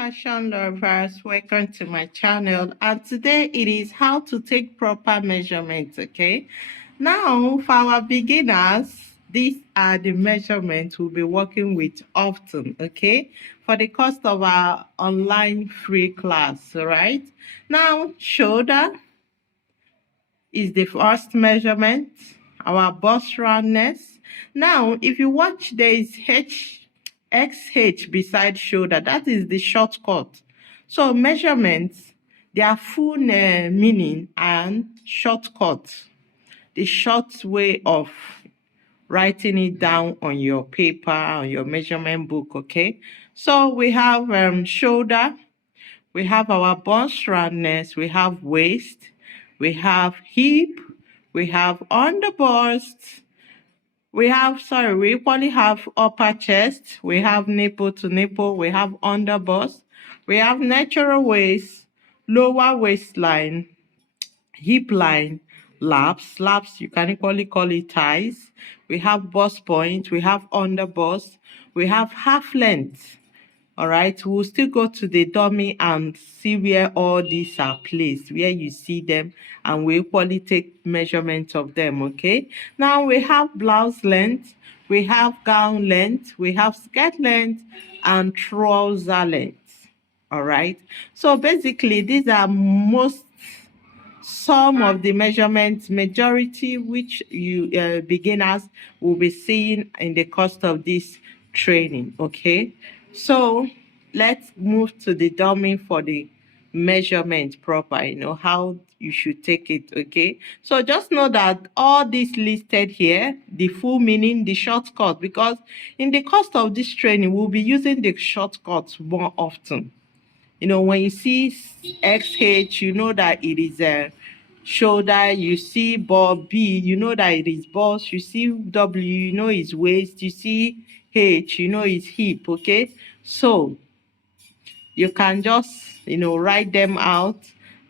fashion lovers, welcome to my channel, and today it is how to take proper measurements. Okay, now for our beginners, these are the measurements we'll be working with often. Okay, for the cost of our online free class. All right, now shoulder is the first measurement, our bust roundness. Now, if you watch, there is XH beside shoulder. That is the shortcut. So measurements, their full meaning and shortcut. The short way of writing it down on your paper, on your measurement book, okay? So we have shoulder, we have our bust roundness, we have waist, we have hip, we have under bust, we equally have upper chest, we have nipple to nipple, we have under bust, we have natural waist, lower waistline, hip line, laps, you can equally call it thighs. We have bust point, we have under bust, we have half length. All right, we'll still go to the dummy and see where all these are placed, where you see them, and we equally take measurements of them, okay? Now we have blouse length, we have gown length, we have skirt length, and trouser length. All right, so basically these are some of the measurements, majority which you beginners will be seeing in the course of this training. Okay, so let's move to the dummy for the measurement proper, how you should take it. Okay, so just know that all this listed here, the full meaning, the shortcut, because in the course of this training we'll be using the shortcuts more often. When you see XH, you know that it is a shoulder. You see B, you know that it is bust. You see W, you know it's waist. You see H, you know it's hip. Okay, so you can just write them out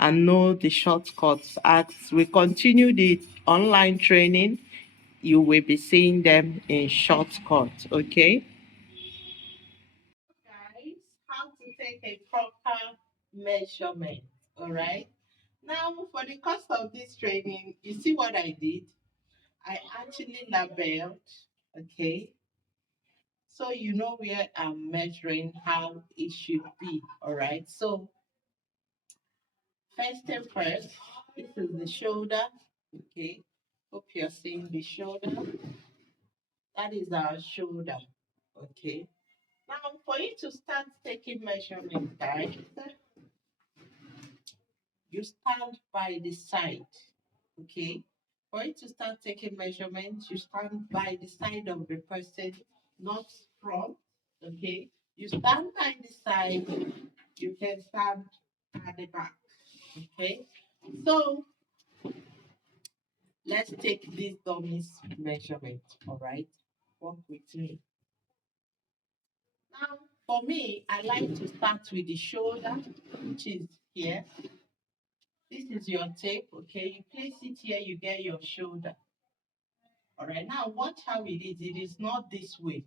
and know the shortcuts. As we continue the online training, you will be seeing them in shortcuts. Okay, guys, how to take a proper measurement. All right. Now, for the cost of this training, you see what I did? I actually labeled, okay? So you know where I'm measuring, how it should be. All right. So, first and first, this is the shoulder. Okay. Hope you're seeing the shoulder. That is our shoulder. Okay. Now, for you to start taking measurements, guys, you stand by the side. Okay, for you to start taking measurements, you stand by the side of the person, not front. Okay, you stand by the side, you can stand at the back. Okay, so let's take this dummy's measurement. All right, walk with me. Now, for me, I like to start with the shoulder, which is here. This is your tape, okay? You place it here, you get your shoulder. All right, now watch how it is. It is not this way.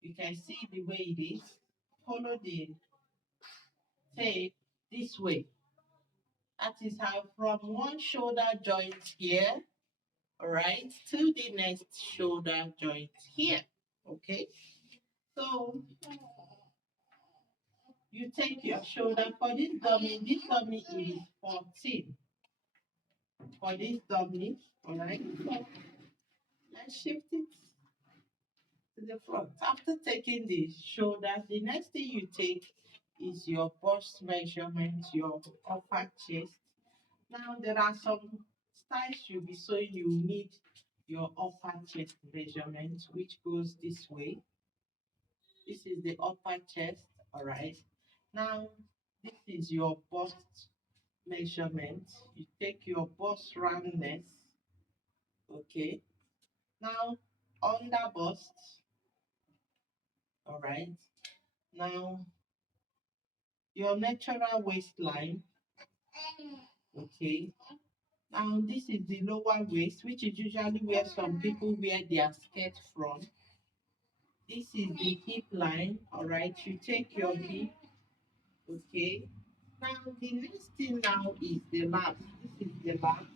You can see the way it is. Follow the tape this way. That is how from one shoulder joint here, all right, to the next shoulder joint here. Okay, so you take your shoulder for this dummy. This dummy is 14 for this dummy. All right, so let's shift it to the front. After taking the shoulder, the next thing you take is your bust measurement, your upper chest. Now there are some styles you'll be sewing. You need your upper chest measurement, which goes this way. This is the upper chest, all right. Now this is your bust measurement. You take your bust roundness, okay. Now under bust, all right. Now your natural waistline, okay. Now this is the lower waist, which is usually where some people wear their skirt from. This is the hip line, all right. You take your hip, Okay. Now the next thing now is the labs. This is the labs.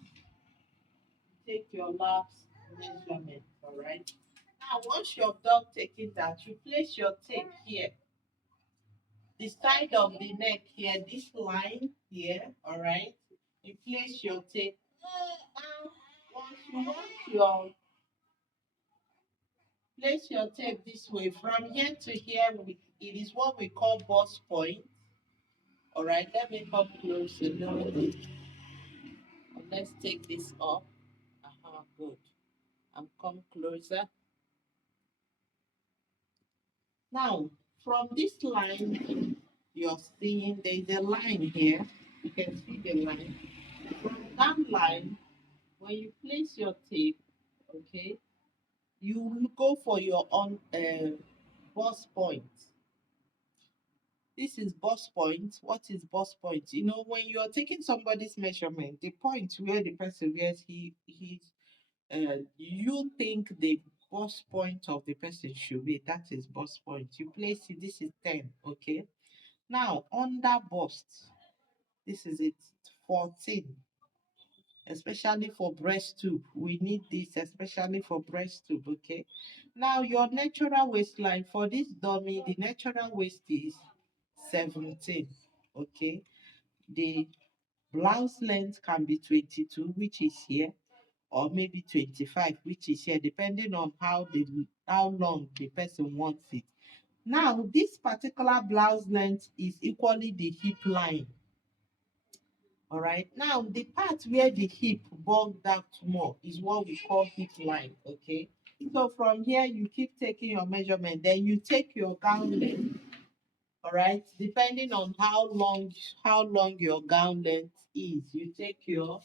Take your labs measurement. All right. Now once you've done taking that, you place your tape here, the side of the neck here, this line here. All right. You place your tape. Now once you want your place your tape this way from here to here. It is what we call bust point. All right, let me come close a little bit. Let's take this up. Good. And come closer. Now, from this line, you're seeing there's a line here. You can see the line. From that line, when you place your tape, okay, you will go for your on bust point. This is bust point. What is bust point? You know, when you are taking somebody's measurement, the point where the person wears you think the bust point of the person should be, that is bust point. You place it, this is 10, okay? Now, under bust, this is it, 14, especially for breast tube. We need this, especially for breast tube, okay? Now, your natural waistline for this dummy, the natural waist is 17, okay? The blouse length can be 22, which is here, or maybe 25, which is here, depending on how long the person wants it. Now, this particular blouse length is equally the hip line. All right. Now, the part where the hip bulged out more is what we call hip line. Okay. So from here, you keep taking your measurement. Then you take your gown length. All right. Depending on how long your gown length is, you take your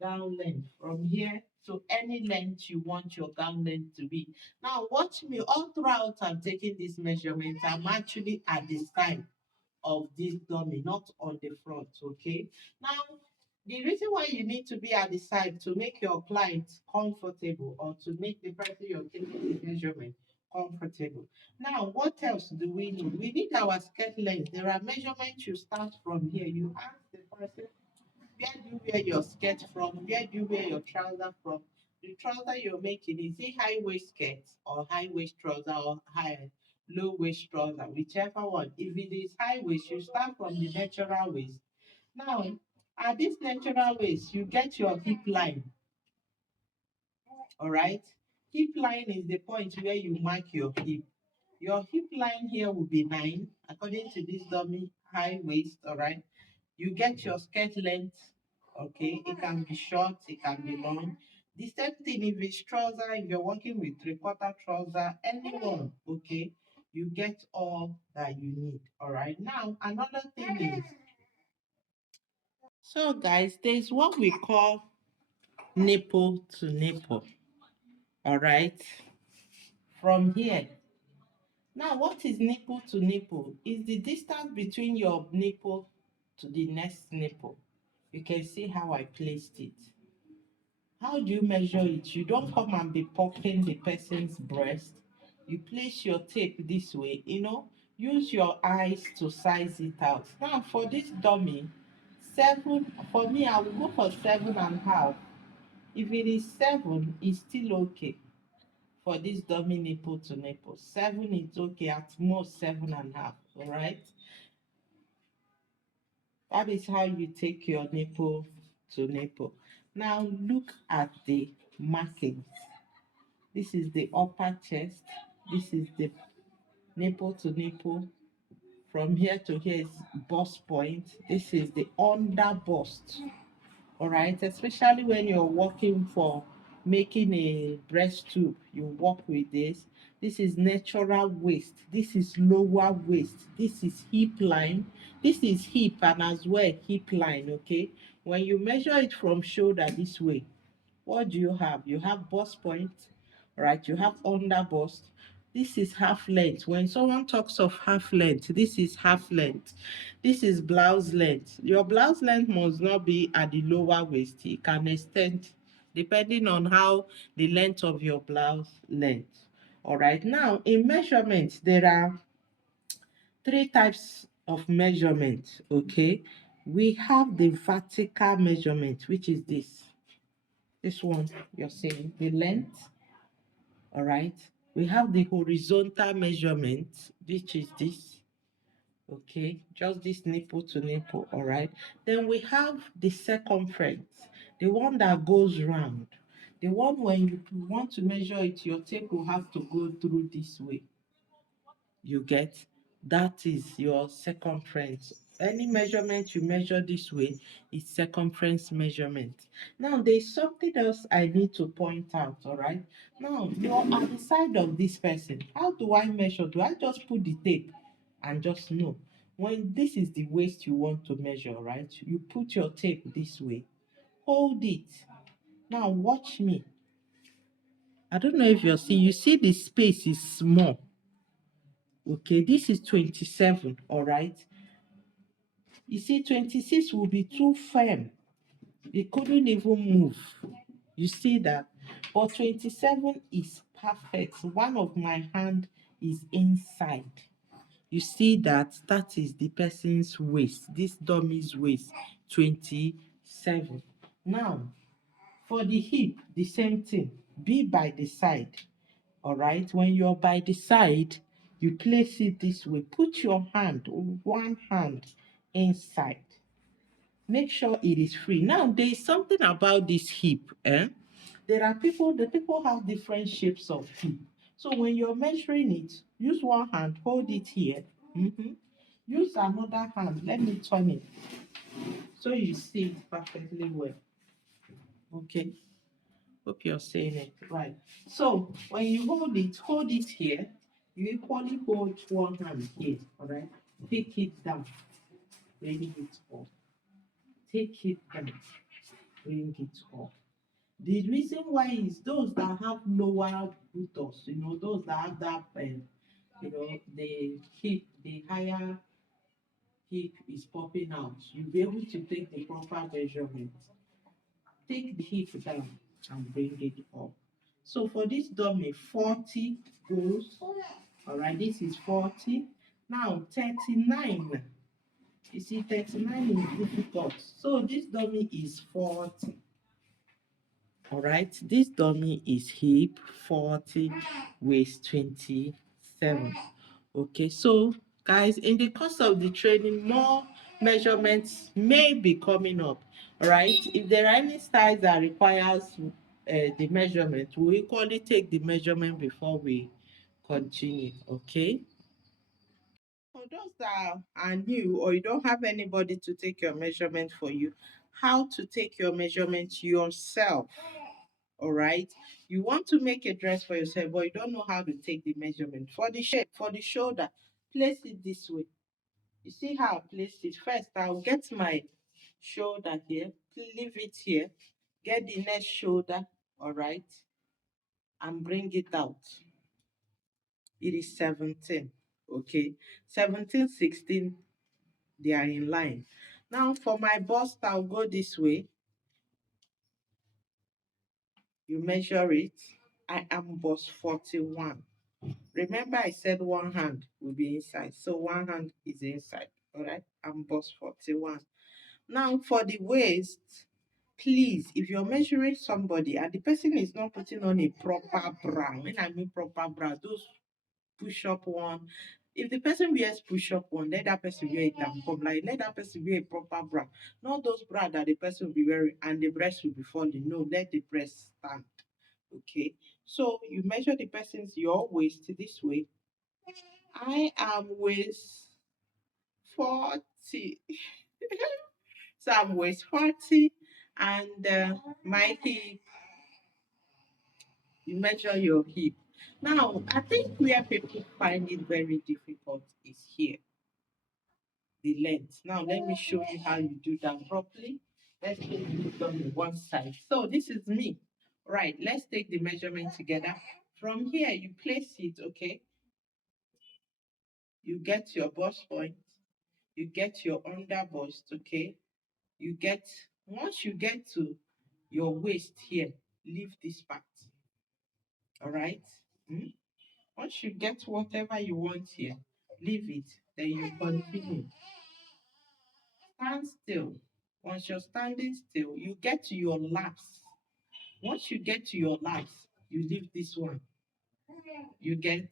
gown length from here to any length you want your gown length to be. Now, watch me all throughout. I'm taking this measurement. I'm actually at the side of this dummy, not on the front. Okay. Now, the reason why you need to be at the side to make your client comfortable or to make the person you're taking the measurement comfortable. Now, what else do we need? We need our skirt length. There are measurements you start from here. You ask the person, where do you wear your skirt from? Where do you wear your trouser from? The trouser you're making, is it high waist skirt or high waist trouser or low waist trouser, whichever one. If it is high waist, you start from the natural waist. Now, at this natural waist, you get your hip line. All right. Hip line is the point where you mark your hip. Your hip line here will be 9, according to this dummy high waist. All right. You get your skirt length, okay? It can be short, it can be long. The same thing if it's trouser, if you're working with three-quarter trouser, anyone, okay? You get all that you need, all right? Now, another thing is, so guys, there's what we call nipple to nipple, all right? From here. Now, what is nipple to nipple? Is the distance between your nipple to the next nipple. You can see how I placed it. How do you measure it? You don't come and be poking the person's breast. You place your tape this way, use your eyes to size it out. Now, for this dummy, 7, for me, I will go for 7.5. If it is 7, it's still okay for this dummy nipple to nipple. 7 is okay, at most 7.5, all right? That is how you take your nipple to nipple. Now, look at the markings. This is the upper chest. This is the nipple to nipple. From here to here is bust point. This is the under bust. All right, especially when you're working for making a breast tube, you work with this. This is natural waist. This is lower waist. This is hip line. This is hip and as well hip line. Okay, when you measure it from shoulder this way, what do you have? You have bust point, right? You have under bust. This is half length. When someone talks of half length, this is half length. This is blouse length. Your blouse length must not be at the lower waist. It can extend depending on how the length of your blouse length. All right. Now, in measurements, there are three types of measurement, okay? We have the vertical measurement, which is this one you're seeing, the length, all right? We have the horizontal measurement, which is this, okay? Just this nipple to nipple, all right? Then we have the circumference, the one that goes round. The one when you want to measure it, your tape will have to go through this way. You get? That is your circumference. Any measurement you measure this way is circumference measurement. Now, there's something else I need to point out, all right? Now, you're at the side of this person. How do I measure? Do I just put the tape and just know? When this is the waist you want to measure, right? You put your tape this way, hold it. Now, watch me. I don't know if you see the space is small. Okay, this is 27, all right? You see, 26 will be too firm. It couldn't even move. You see that? But 27 is perfect. One of my hand is inside. You see that? That is the person's waist, this dummy's waist, 27. Now, for the hip, the same thing. Be by the side. All right, when you're by the side, you place it this way. Put your hand, one hand inside. Make sure it is free. Now, there is something about this hip. There are people, the people have different shapes of hip. So when you're measuring it, use one hand, hold it here. Mhm. Use another hand. Let me turn it so you see it perfectly well. Okay. Hope you're saying it right. So when you hold it here. You equally hold one hand here, all right? Take it down, bring it up. Take it down, bring it up. The reason why is those that have lower buttocks, those that have that, the hip, the higher hip is popping out. You'll be able to take the proper measurement. Take the hip down and bring it up. So for this dummy, 40 goes. All right, this is 40. Now 39. You see, 39 is difficult. So this dummy is 40. All right, this dummy is hip 40, waist 27. Okay, so guys, in the course of the training, more measurements may be coming up. All right, if there are any styles that requires the measurement, we equally take the measurement before we continue. Okay. For those that are new or you don't have anybody to take your measurement for you, how to take your measurement yourself. All right. You want to make a dress for yourself, but you don't know how to take the measurement. For the shape, for the shoulder, place it this way. You see how I placed it? First, I'll get my shoulder here, leave it here, get the next shoulder, all right, and bring it out. It is 17. Okay. 17, 16, they are in line. Now for my bust, I'll go this way. You measure it. I am bust 41. Remember I said one hand will be inside. So one hand is inside. All right. I'm bust 41. Now for the waist, please, if you're measuring somebody and the person is not putting on a proper bra, when I mean proper bra, those push-up one. If the person wears push-up one, let that person wear it and come. Like let that person wear a proper bra. Not those bra that the person will be wearing and the breast will be falling. No, let the breast stand. Okay. So you measure the person's your waist this way. I am waist 40. So I'm waist 40 and my hip, you measure your hip. Now, I think where people find it very difficult is here, the length. Now, let me show you how you do that properly. Let's take it on one side. So this is me. Right, let's take the measurement together. From here, you place it, okay? You get your bust point. You get your under bust, okay? You get, once you get to your waist here, leave this part. All right? Mm? Once you get whatever you want here, leave it. Then you continue. Stand still. Once you're standing still, you get to your laps. Once you get to your laps, you leave this one. You get.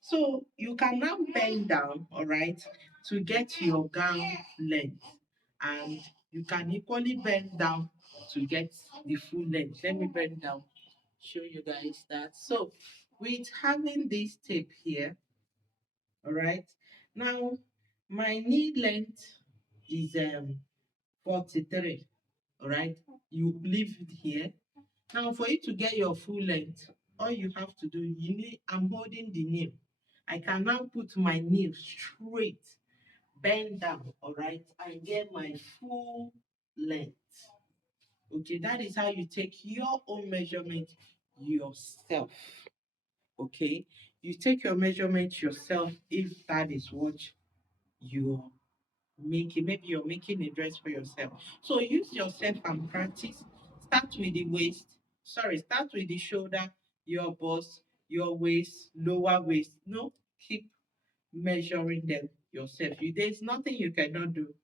So you can now bend down, all right, to get your gown length. And you can equally bend down to get the full length. Let me bend down, show you guys that. So with having this tape here, all right, now my knee length is 43. All right, you leave it here. Now, for you to get your full length, all you have to do, I'm holding the nail. I can now put my nail straight, bend down, all right, and get my full length. Okay, that is how you take your own measurement yourself. Okay, you take your measurement yourself if that is what you're making. Maybe you're making a dress for yourself. So use yourself and practice. Start with the waist. Sorry, start with the shoulder, your bust, your waist, lower waist. No, keep measuring them yourself. There's nothing you cannot do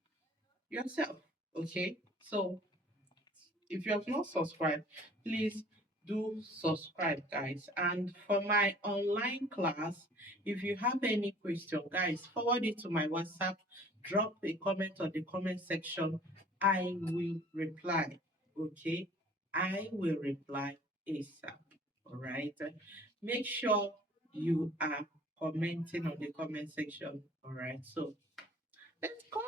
yourself. Okay. So if you have not subscribed, please do subscribe, guys. And for my online class, if you have any question, guys, forward it to my WhatsApp. Drop a comment on the comment section. I will reply. Okay, I will reply ASAP. All right. Make sure you are commenting on the comment section. All right. So let's go.